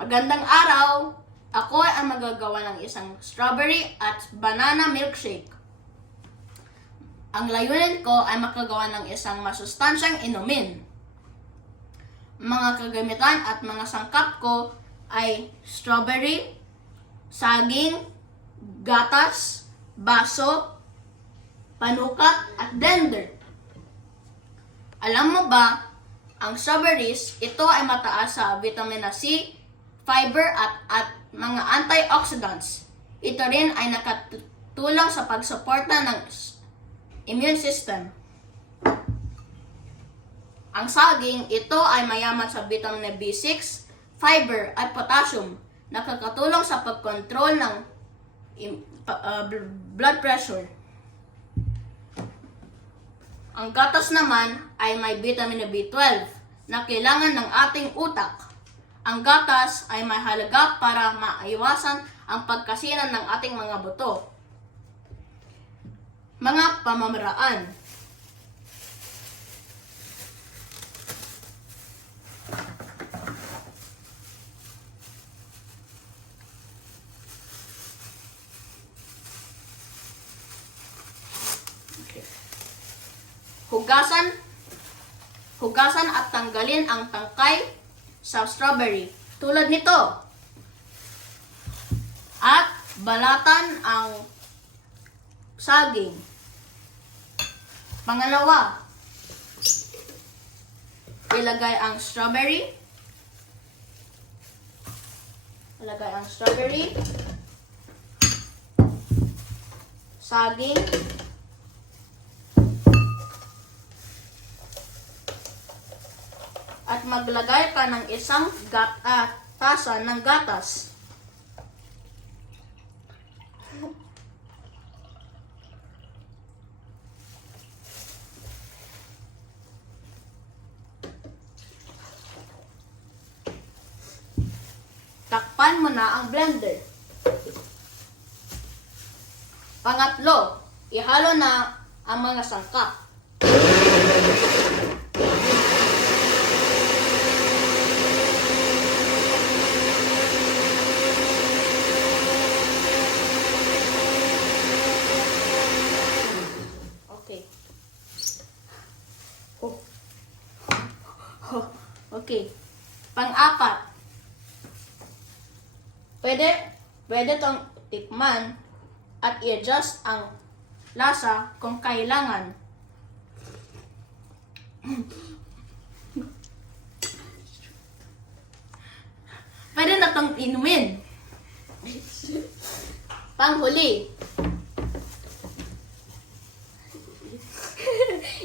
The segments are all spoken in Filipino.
Magandang araw! Ako ay ang magagawa ng isang strawberry at banana milkshake. Ang layunin ko ay makagawa ng isang masustansyang inumin. Mga kagamitan at mga sangkap ko ay strawberry, saging, gatas, baso, panukat at blender. Alam mo ba, ang strawberries, ito ay mataas sa vitamina C, fiber at mga antioxidants. Ito rin ay nakatulong sa pagsuporta ng immune system. Ang saging, ito ay mayaman sa vitamin B6, fiber at potassium, nakakatulong sa pagkontrol ng blood pressure. Ang gatas naman ay may vitamin B12 na kailangan ng ating utak. Ang gatas ay may halaga para maiwasan ang pagkasira ng ating mga buto. Mga pamamaraan. Hugasan at tanggalin ang tangkay sa strawberry, tulad nito. At balatan ang saging. Pangalawa, ilagay ang strawberry. Saging, at maglagay ka ng isang tasa ng gatas. Takpan mo na ang blender. Pangatlo, ihalo na ang mga sangkap. Okay. Pang-apat. Pwede tong tikman at i-adjust ang lasa kung kailangan. Pwede na tong inumin. Panghuli.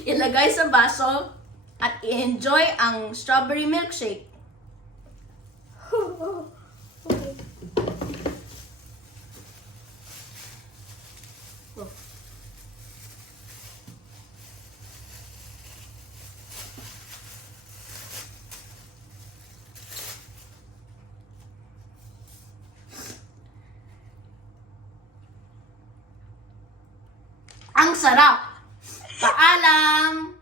Ilagay sa baso at i-enjoy ang strawberry milkshake. Ang sarap! Paalam!